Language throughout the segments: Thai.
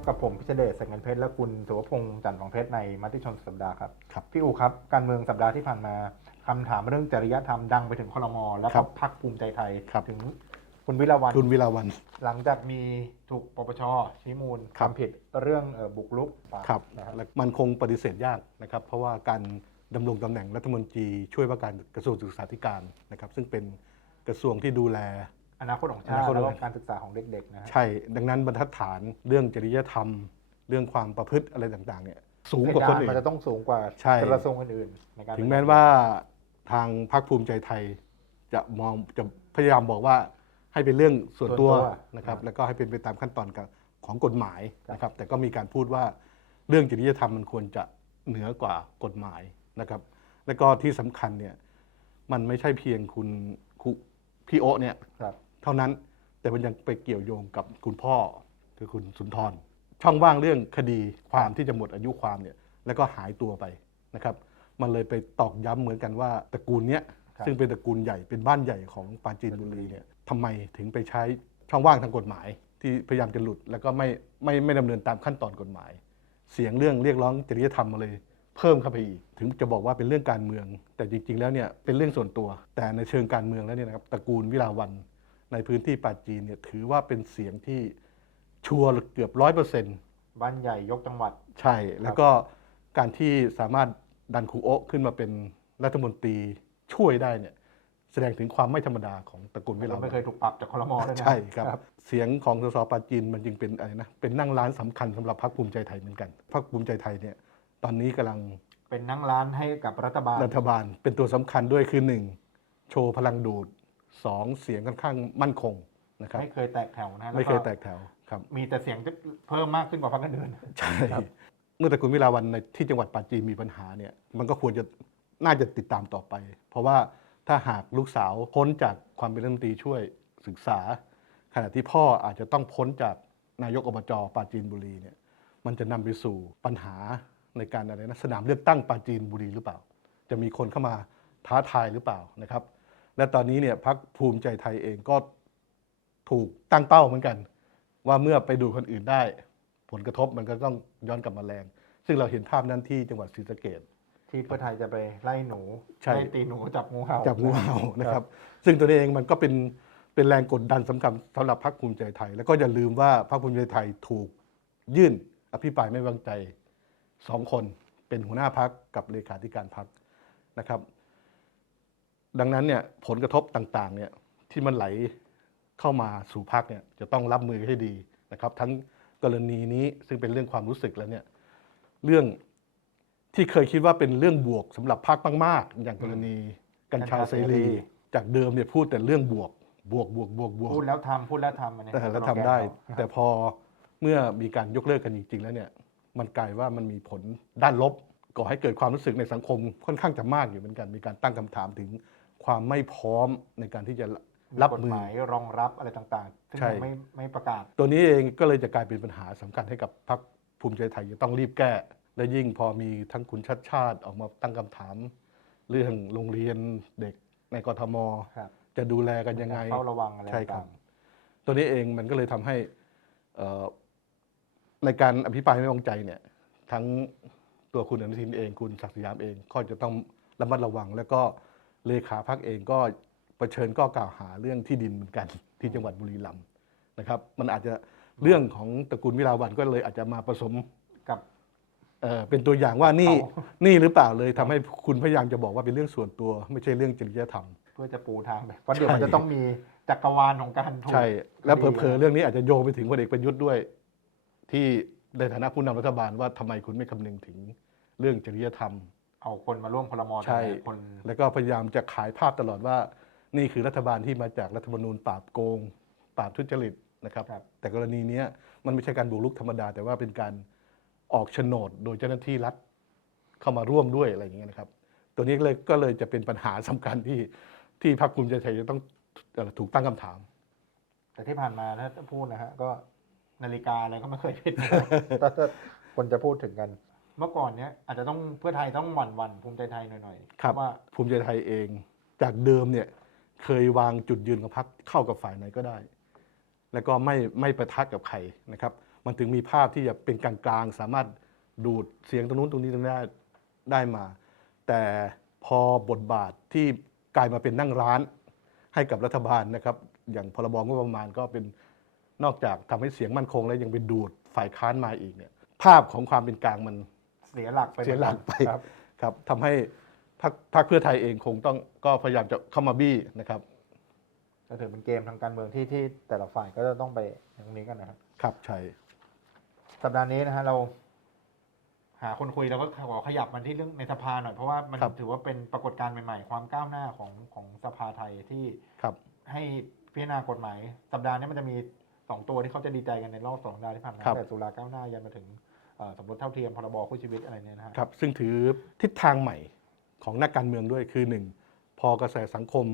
บกับผมพิเชเดชแสงเงินเพชรและคุณสุวพงษ์จันทร์ของเพชรในมติชนสัปดาห์ครับครับ พี่อูครับการเมืองสัปดาห์ที่ผ่านมาคำถามเรื่องจริยธรรมดังไปถึงคอรมอแล้วครัก็บพักภูมิใจไทยครับถึงคุณวิลาวันคุณวิลาวัน หลังจากมีถูกปปชชี้มูลครับทำผิดเรื่องเอ่อบุกรุกป่าครับนะครับและมันคงปฏิเสธยากนะครับ เพราะว่าการดำรงตำแหน่งรัฐมนตรีช่วยว่าการกระทรวงศึกษาธิการนะครับ ซึ่งเป็นกระทรวงที่ดูแล อนาคตของชาอนาติคตและของการศึกษาของเด็กๆนะฮะ ใช่ ดังนั้นบรรทัดฐานเรื่องจริยธรรม เรื่องความประพฤติอะไรต่างๆ เนี่ย สูงกว่าคนอื่มันน จะต้องสูงกว่าใช่ กระทรวงอื่นๆในการถึงแม้ว่าทางพรรคภูมิใจไทย จะมองจะพยายามบอกว่าให้เป็นเรื่องส่วนตัวนะครับ แล้วก็ให้เป็นไปตามขั้นตอนของกฎหมายนะครับ แต่ก็มีการพูดว่าเรื่องจริยธรรมมันควรจะเหนือกว่ากฎหมายนะครับ แล้วก็ที่สำคัญเนี่ยมันไม่ใช่เพียงคุณครูพี่โอะเนี่ย ครับ เท่านั้น แต่มันยังไปเกี่ยวโยงกับคุณพ่อคือคุณสุนทร ช่องว่างเรื่องคดีความที่จะหมดอายุความเนี่ยแล้วก็หายตัวไปนะครับ มันเลยไปตอกย้ำเหมือนกันว่าตระกูลเนี้ยครับซึ่งเป็นตระกูลใหญ่เป็นบ้านใหญ่ของปราจีนบุรีเนี่ยทำไมถึงไปใช้ช่องว่างทางกฎหมาย ที่พยายามจะหลุดแล้วก็ไม่ไม่ไม่ดำเนินตามขั้นตอนกฎหมาย เสียงเรื่องเรียกร้องจริยธรรมมาเลยเพิ่มเข้าไปอีกถึงจะบอกว่าเป็นเรื่องการเมือง แต่จริง ๆ แล้วเนี่ยเป็นเรื่องส่วนตัว แต่ในเชิงการเมืองแล้วเนี่ยนะครับตระกูลวิลาวัน ในพื้นที่ปราจีนเนี่ยถือว่าเป็นเสียงที่ชัวร์เกือบร้อยเปอร์เซ็นต์บ้านใหญ่ยกจังหวัด ใช่ แล้วก็การที่สามารถดันครูโอะขึ้นมาเป็นรัฐมนตรีช่วยได้เนี่ยแสดงถึงความไม่ธรรมดาของตระกูลวิลาเราวัไม่นเคยถูกปรับจากคอรมอด้วยนะใช่ครับ เสียงของสสปราจีนมันจึงเป็นอะไรนะเป็นนั่งร้านสำคัญสำหรับพรรคภูมิใจไทยเหมือนกันพรรคภูมิใจไทยเนี่ยตอนนี้กำลังเป็นนั่งร้านให้กับรัฐบาลรัฐบาล เป็นตัวสำคัญด้วยคือหนึ่งโชว์พลังดูด สองเสียงค่อนข้างมั่นคงนะครับไม่เคยแตกแถวนะไม่เคยล้วแตกแถวครับมีแต่เสียงจะเพิ่มมากขึ้นกว่าพรรคอื่นใช่ครับเมื่อตระกูลวิลาวันในที่จังหวัดปราจีนมีปัญหาเนี่ยมันก็ควรจะน่าจะติดตามต่อไป เพราะว่าถ้าหากลูกสาวพ้นจากความเป็นรัฐมนตรีช่วยศึกษา ขณะที่พ่ออาจจะต้องพ้นจากนายกอบจปราจีนบุรีเนี่ยมันจะนำไปสู่ปัญหาในการอะไรนะสนามเลือกตั้งปราจีนบุรีหรือเปล่า จะมีคนเข้ามาท้าทายหรือเปล่านะครับ และตอนนี้เนี่ยพักภูมิใจไทยเองก็ถูกตั้งเป้าเหมือนกัน ว่าเมื่อไปดูคนอื่นได้ ผลกระทบมันก็ต้องย้อนกลับมาแรง ซึ่งเราเห็นภาพนั้นที่จังหวัดศรีสะเกดๆที่เพื่อไทยจะไปไล่หนูใช่ไล่ตีหนูจับงูเห่าจับงูเห่านะครับ ซึ่งตัวนี้เองมันก็เป็นเป็นแรงกดดันสำคัญสำหรับพรรคภูมิใจไทย แล้วก็อย่าลืมว่าพรรคภูมิใจไทยถูกยื่นอภิปรายไม่ไว้วางใจสองคนเป็นหัวหน้าพักกับเลขาธิการพักนะครับ ดังนั้นเนี่ยผลกระทบต่างๆเนี่ยที่มันไหลเข้ามาสู่พักเนี่ยจะต้องรับมือให้ดีนะครับ ทั้งกรณีนี้ซึ่งเป็นเรื่องความรู้สึกแล้วเนี่ยเรื่องที่เคยคิดว่าเป็นเรื่องบวกสำหรับพักมากๆ อย่างกรณีกัญชาเสรี จากเดิมเนี่ยพูดแต่เรื่องบวกบวกบวกบวกบวกพูดแล้วทำพูดแล้วทำอันนี้แต่แล้วทำได้ แต่พอเมื่อมีการยกเลิกกันจริงๆแล้วเนี่ยมันกลายว่ามันมีผลด้านลบก่อให้เกิดความรู้สึกในสังคมค่อนข้างจะมากอยู่เหมือนกัน มีการตั้งคำถามถึง ความไม่พร้อมในการที่จะรัรับบกฎมือหมายรองรับอะไรต่างๆซึ่งใช่ยังไม่ไม่ประกาศ ตัวนี้เองก็เลยจะกลายเป็นปัญหาสำคัญให้กับพรรคภูมิใจไทยจะต้องรีบแก้ และยิ่งพอมีทั้งคุณชัดชาติออกมาตั้งคำถาม เรื่องโรงเรียนเด็กในกทมครับจะดูแลกันยังไงเฝ้าระวังอะไรใช่ครับต่างตัวนี้เองมันก็เลยทำให้เอ่อในการอภิปรายไม่ไว้วางใจเนี่ยทั้งตัวคุณอนุทินเองคุณศักดิ์สยามเองก็จะต้องระมัดระวัง แล้วก็ เลขาพักเองก็เผชิญก็กล่าวหาเรื่องที่ดินเหมือนกันที่จังหวัดบุรีรัมย์นะครับ มันอาจจะเรื่องของตระกูลวิลาวันก็เลยอาจจะมาผสมๆกับเอ่อเป็นตัวอย่างว่านี่เขานี่หรือเปล่าเลยทำให้คุณพยายามจะบอกว่าเป็นเรื่องส่วนตัว ไม่ใช่เรื่องจริยธรรม เพื่อจะปูทางไปเพราะเดี๋ยวใช่มันจะต้องมีจักรวาลของการถูก ใช่ แล้วคดีเผลอๆเรื่องนี้อาจจะโยงไปถึงพลเอกประยุทธ์ด้วย ที่ในฐานะผู้นำรัฐบาลว่าทำไมคุณไม่คำนึงถึงเรื่องจริยธรรม เอาคนมาร่วมคลมใช่ คนแล้วก็พยายามจะขายภาพตลอดว่า นี่คือรัฐบาลที่มาจากรัฐธรรมนูญปราบโกง ปราบทุจริตนะครับครับแต่กรณีเนี้ยมันไม่ใช่การบุกรุกธรรมดา แต่ว่าเป็นการออกโฉนดโดยเจ้าหน้าที่รัฐเข้ามาร่วมด้วยอะไรอย่างเงี้ยนะครับ ตัวนี้เลยก็เลยจะเป็นปัญหาสำคัญที่ที่พรรคภูมิใจไทยจะต้องเอ่อถูกตั้งคำถาม แต่ที่ผ่านมาถ้าพูดนะฮะก็นาฬิกาอะไรก็ไม่เคยผิดถ้าถ้าคนจะพูดถึงกัน เมื่อก่อนเนี้ยอาจจะต้องเพื่อไทยต้องหวั่นวันๆภูมิใจไทยหน่อยๆครับ ว่าภูมิใจไทยเอง จากเดิมเนี่ยเคยวางจุดยืนของพรรคเข้ากับฝ่ายไหนก็ได้ แล้วก็ไม่ไม่ประทักกับใครนะครับ มันถึงมีภาพที่จะเป็นกลางๆสามารถดูดเสียงตรงนู้นตรงนี้ตรงนี้ได้ได้มา แต่พอบทบาทที่กลายมาเป็นนั่งร้านให้กับรัฐบาลนะครับ อย่างพรบงบประมาณก็เป็นนอกจากทำให้เสียงมั่นคงแล้วยังเป็นดูดฝ่ายค้านมาอีกเนี่ยภาพของความเป็นกลางมัน เสียหลักไปเสียหลักไปครับครับทำให้พรรคพรรคเพื่อไทยเองคงต้องก็พยายามจะเข้ามาบี้นะครับก็ถือเป็นเกมทางการเมืองที่ที่แต่ละฝ่ายก็จะต้องไปตรงนี้กันนะครับ ครับใช่สัปดาห์นี้นะฮะเรา หาคนคุยเราก็ขอขยับมันที่เรื่องในสภาหน่อยเพราะว่ามันถือว่าเป็นปรากฏการณ์ใหม่ๆ ความก้าวหน้าของของสภาไทยที่ครับ ให้พิจารณากฎหมาย สัปดาห์นี้มันจะมีสองตัวที่เขาจะดีใจกันในรอบสองสัปดาห์ที่ผ่านมาครับแต่สุราก้าวหน้ายันมาถึงเอ่อ สมรสเท่าเทียมพรบคู่ชีวิตอะไรเนี่ยนะฮะครับซึ่งถือทิศทางใหม่ของนักการเมืองด้วยคือหนึ่งพอกระแสสังคม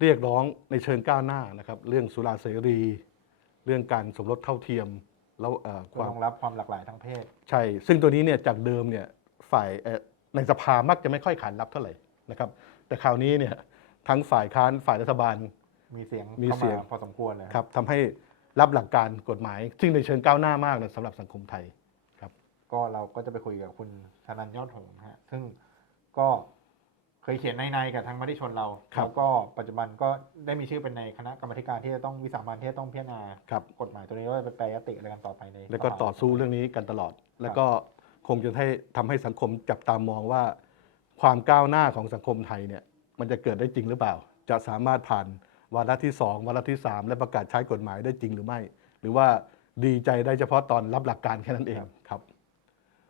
เรียกร้องในเชิงก้าวหน้านะครับ เรื่องสุราเสรี เรื่องการสมรสเท่าเทียมแล้วเอ่อคเพื่อวามรองรับความหลากหลายทางเพศ ใช่ ซึ่งตัวนี้เนี่ยจากเดิมเนี่ยฝ่ายเอ่อในสภามักจะไม่ค่อยขานรับเท่าไหร่นะครับ แต่คราวนี้เนี่ยทั้งฝ่ายค้านฝ่ายรัฐบาล มีเสียงมีเข้าเสียงมาพอสมควรเลยครับทำให้รับหลักการกฎหมาย ซึ่งในเชิงก้าวหน้ามากนะสำหรับสังคมไทย ก็เราก็จะไปคุยกับคุณธนันยอดหงส์ฮะซึ่งก็เคยเขียนในในๆกับทางมติชนเราครับแล้วก็ปัจจุบันก็ได้มีชื่อเป็นในคณะกรรมาธิการที่จะต้องวิสามันที่จะต้องพิจารณาครับกฎหมายตัวนี้ว่าไปแปรยติอะไรกันต่อไปในแล้วก็สภาต่อสู้เรื่องนี้กันตลอด แล้วก็คงจะให้ทำให้สังคมจับตามองว่า ความก้าวหน้าของสังคมไทยเนี่ยมันจะเกิดได้จริงหรือเปล่า จะสามารถผ่านวาระที่ 2 วาระที่ 3 และประกาศใช้กฎหมายได้จริงหรือไม่ หรือว่าดีใจได้เฉพาะตอนรับหลักการแค่นั้นเองครับ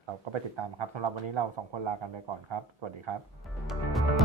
เราก็ไปติดตามครับสำหรับวันนี้เราสองคนลากันไปก่อนครับ สวัสดีครับ